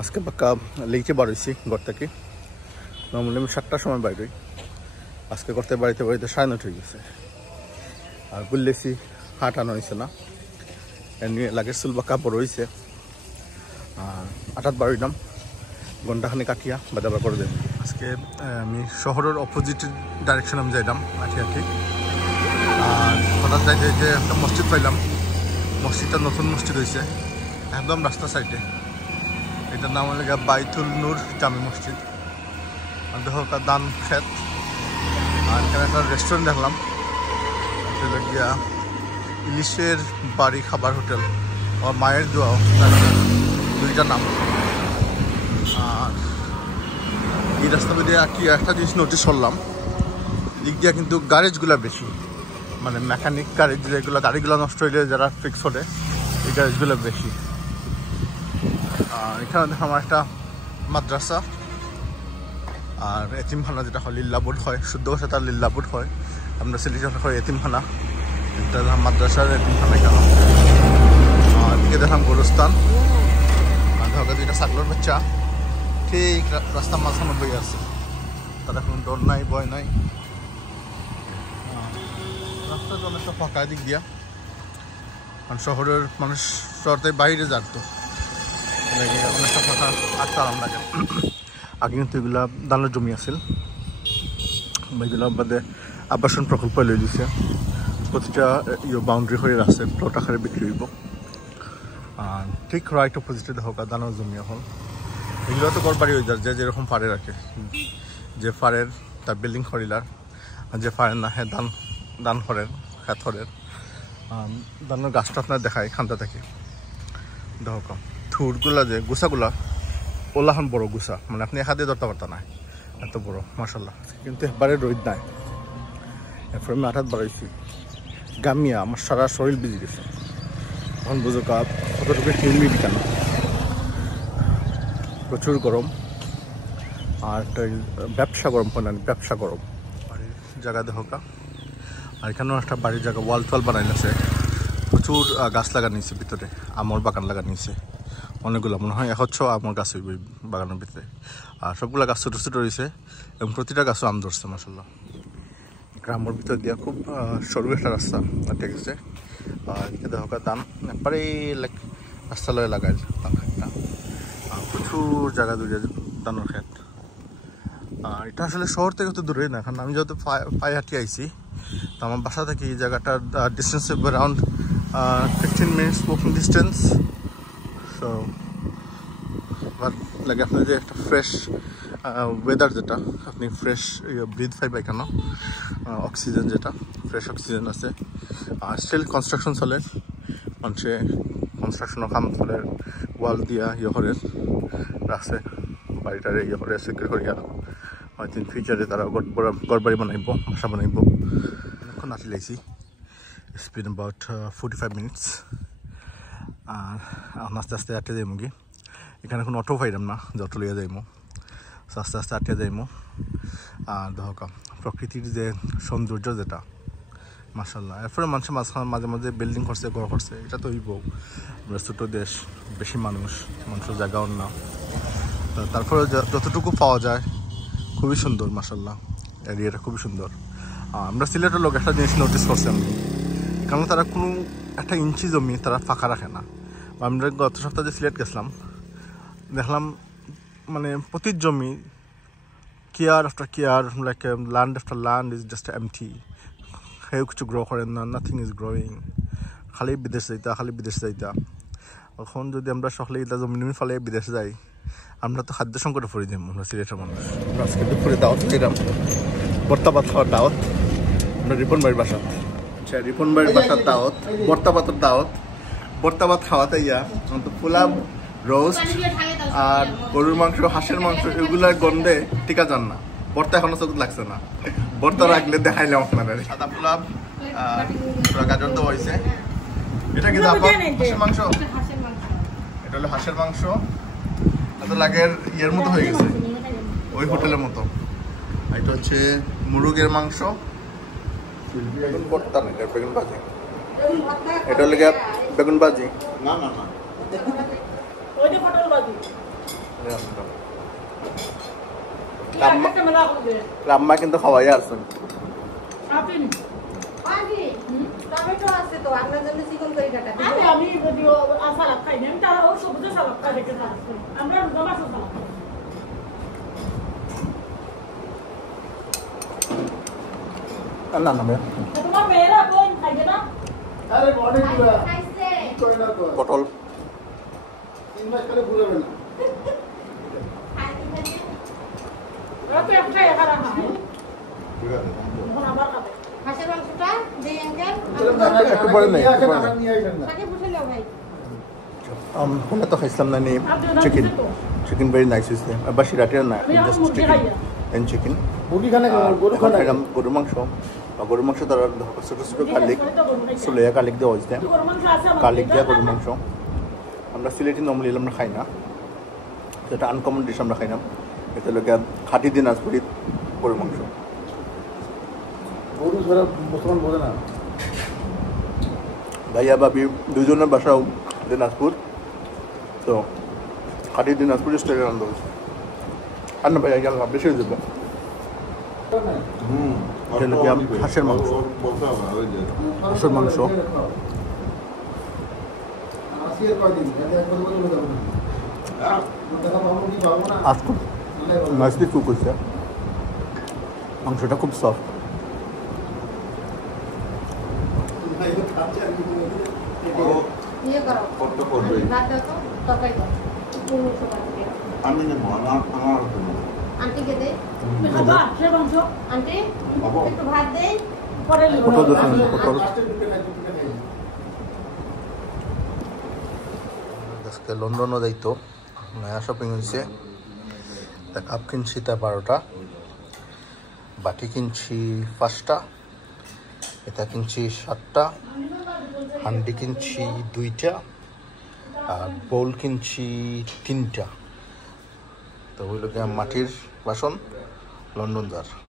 আজকে পাক্কা লেগেছে বার হয়েছি ঘর থেকে। নর্মালি আমি 7টার সময় বাইর হই, আজকে করতে বাড়িতে 9:30 হয়ে গেছে। আর বললেছি হাঁটানো হয়েছে না, এমনি লাগের চুল বা কাপড় হয়েছে। আর 8 বার হইলাম, ঘন্টাখানি কাটিয়া বাজাবার করে দেন। আজকে আমি শহরের অপোজিট ডাইরেকশন আমি যাইলাম আঠি। আর হঠাৎ যাইতে যে একটা মসজিদ পাইলাম। মসজিদটা নতুন মসজিদ হয়েছে একদম রাস্তা সাইডে। এটার নাম হলো বাইতুল নূর জামি মসজিদ। আর দেখো দান খেত। আর এখানে একটা রেস্টুরেন্ট দেখলাম, হোটেলে গিয়া ইলিশের বাড়ি খাবার হোটেল। আমার মায়ের দোয়াও, দুইটা নাম। আর এই রাস্তা দিয়ে কি একটা জিনিস নোটিস করলাম, দিক দিয়ে কিন্তু গ্যারেজগুলো বেশি, মানে মেকানিক গ্যারেজ যেগুলো, গাড়িগুলো নষ্ট হইলে যারা ফিক্স করে, এই গ্যারেজগুলো বেশি। আর এখানে দেখো আমার একটা মাদ্রাসা আর এতিমখানা, যেটা হয় লিল্লাবোর্ড হয়, শুদ্ধ ভাষা তার লিল্লাবোর্ড হয়। আমরা সিলেটে হয় এতিমখানা, এটা মাদ্রাসার এতিমখানা কেন। আর এদিকে দেখলাম গোরস্থান। আর ধরো দুইটা ছাগলের বাচ্চা ঠিক রাস্তার মাঝখানে বই আছে, তার এখন ডর নাই ভয় নাই। রাস্তাটা অনেকটা ফাঁকা দিক দিয়া, কারণ শহরের মানুষ শহর থেকে বাইরে যাত তো অনেকটা ফাঁকা, আসতে আরাম লাগে। আগে কিন্তু এগুলা দানের জমি আছিল, এগুলো বাদে আবাসন প্রকল্প লই দিছে। প্রতিটা বাউন্ডারি হয়ে রাখছে, প্লট আকারে বিক্রি হইব। আর ঠিক রাইট অপোজিটে দেখো দানের জমি এখন। এগুলো তো ঘর বাড়ি হয়ে যায়, যে যেরকম ফাড়ে রাখে, যে ফাড়ের তার বিল্ডিং খরিলার, আর যে ফাড়ের না হ্যাঁ দান হরের খেত হরের। দানের গাছটা আপনার দেখায় খান্তা থেকে দেখো কম থুরগুলা, যে গুছাগুলা ওলাখান বড় গুছা, মানে আপনি একা দিয়ে ধরতে পারতেন না, এত বড় মাশাল্লাহ। কিন্তু একবারে রোদ নাই। এরপর আমি 8 বাড়াইছি গামিয়া, আমার সারা শরীর ভিজে গেছে। এখন বুঝো কাপ কতটুকু হিউমিডিটি কেন, প্রচুর গরম। আর ব্যবসা গরম হয় না, ব্যবসা গরম। বাড়ির জায়গা দেখা। আর এখানেও একটা বাড়ির জায়গা ওয়াল টোয়াল বানাইছে, প্রচুর গাছ লাগানো নিয়েছে ভিতরে, আমের বাগান লাগানো নিয়েছে অনেকগুলো, মনে হয় 100 আমের গাছ হইব বাগানের ভিতরে। আর সবগুলো গাছ ছোটো ছোটো রয়েছে এবং প্রতিটা গাছও আম ধরছে মাশাল্লাহ। গ্রামের ভিতর দিয়া খুব সরু একটা রাস্তা ঠিক আছে। আর এদিকে দেখা দান একবারে রাস্তা লয়ে লাগাইল একটা, প্রচুর জায়গা দূরে দানোর ক্ষেত। আর এটা আসলে শহর থেকে তো দূরেই না, কারণ আমি যেহেতু পায়ে হাঁটি আইছি, তো আমার বাসা থেকে এই জায়গাটার distance around 15 minutes walking distance. So লাগে আপনার যে একটা ফ্রেশ ওয়েদার, যেটা আপনি ফ্রেশ ব্রিথ পাইবা কেন, অক্সিজেন, যেটা ফ্রেশ অক্সিজেন আছে। আর স্টিল কনস্ট্রাকশন চলে, মানুষে কনস্ট্রাকশনের কাম চলে, ওয়াল দিয়া ইহরের রাখছে, বাড়িটারে ইহরে সিকিউর করিয়া হয়তো ফিউচারে তারা ঘর বাড়ি বানাইব, বাসা বানাইব। অনেকক্ষণ আটি লাইছি, it's been about 45 minutes। আর আস্তে আস্তে আটে যাইমু কি, এখানে কোনো অটো পাইলাম না যে অটো লইয়া যাইমু, আস্তে আস্তে আটে যাইমু। আর দেখা প্রকৃতির যে সৌন্দর্য, যেটা মাশাল্লাহ। এরপরে মানুষের মাঝখানে মাঝে মাঝে বিল্ডিং করছে, ঘর করছে, এটা তো হইব। আমরা ছোটো দেশ, বেশি মানুষের জায়গাও না, তারপরে যতটুকু পাওয়া যায় খুবই সুন্দর মাশাল্লাহ, এরিয়াটা খুবই সুন্দর। আমরা সিলেটের লোক একটা জিনিস নোটিস করছি আমি, কারণ তারা কোনো একটা ইঞ্চি জমি তারা ফাঁকা রাখে না। আমরা গত সপ্তাহে সিলেট গেছিলাম, দেখলাম মানে প্রতি জমি care after care, like land after land is just empty. কেউ কিছু গ্রো করেন না, নাথিং ইজ গ্রোয়িং, খালি বিদেশ যাইতা। এখন যদি আমরা সকলে এটা জমি ফালে বিদেশে যাই, আমরা তো খাদ্য সংকটে পড়ে যাই। আমরা সিলেটের মানুষ, আমরা আজকে দুপুরে দাওয়াত দিলাম, বর্তাবাত খাওয়ার দাওয়াত। আমরা রিপন ভাইয়ের বাসা, আচ্ছা রিপন ভাইয়ের বাসার দাওয়াত, বর্তাবাতের দাওয়াত। বর্তাবাত খাওয়াতে ইয়া পোলাও, রোস্ট আর গরুর মাংস, হাঁসের মাংস, এগুলার গন্ধে টিকা যান না। বর্তা এখনো চোখ লাগছে না, বর্তা রাখলে দেখাইলাম আপনাদের। সাদা পোলাও, গাজর দেওয়া হয়েছে। এটা কিন্তু হাঁসের মাংস, এটা হলো হাঁসের মাংস। এত লাগের ইয়ের মতো হয়ে গেছে, ওই হোটেলের মতো। এটা হচ্ছে মুরগের মাংস, বেগুন ভর্তা না, এটা বেগুন ভাজি। এটা হলো বেগুন ভাজি, না না না রাম্মা কিন্তু খাওয়াই আসছেন টমেটো আছে তো আপনার জন্য চিকন করে কাটা আমি সালাদ খাই না, আমি তারা ও সবুজ সালাদ খাই রেখে থাকছি, আমরা রুগা মাছের সালাদ খাই। না না ভাইয়া তোমার মেয়েরা কোন খাইবে না? আরে অনেক খাইছে করে না তো পটল 3 মাস করে ভুলাবে না ওরা তো একটাই এখানে খায়, এখন আবার খাবে। হাঁসের মাংসটা দেই আঙ্কেল একটু পরে নেই, একটু পরে নেই। নিয়ে আসেন না আগে বুঝে নাও ভাই ওখানে তো খাইছিলাম না নি চিকেন চিকেন ভেরি নাইস হয়েছে বাসি রাতের না আমি এখন জাস্ট মুরগি চিকেন খাই না। এন্ড চিকেন মুরগি খানে গরু খানে খাইলাম গরুর মাংস তারা ছোটো ছোটো গার্লিক সুলেয়া গার্লিক দেওয়া হয়েছে গরুর মাংস আছে আমার গার্লিক দেওয়া এটা গরুর মাংস আমরা সিলেটি নর্মালি আমরা খাই না এটা আনকমন ডিশ আমরা খাই না এটা লোক খাঁটি দিনাজপুরি গরুর মাংস গরু ধরা মুসলমান বোঝে না ভাইয়া ভাবি দুজনের বাসাও দিনাজপুর তো খাঁটি দিনাজপুরি স্টাইলের রান্না হয়েছে আর না ভাইয়া গেল বেশি হয়ে যাবে এটা লোক হাঁসের মাংস হাঁসের মাংস আসিয়ে কয়দিন এটা এক বছর হলো যাবে না দেখা পাবো কি পাবো না আজ খুব নাইসলি কুক হয়েছে মাংসটা খুব সফট ইয়ে করো কত করবে ভাত দাও তো তরকারি দাও পুরো সবার আমি নেবো আমার আন্টিকে দে তুমি খাবা সে মাংস আন্টি বাবা। একটু ভাত দেই পরে নিবো। পটল দেখুন পটল লাস্টে ঢুকে নাই ঢুকে নাই আজকে লন্ডনও যাইতো নয়া শপিং হয়েছে কাপ কিনছি তা 12টা বাটি কিনছি 5টা এটা কিনছি 7টা হান্ডি কিনছি 2টা আর বোল কিনছি 3টা তো ওই লোকে মাটির বাসন লন্ডন যার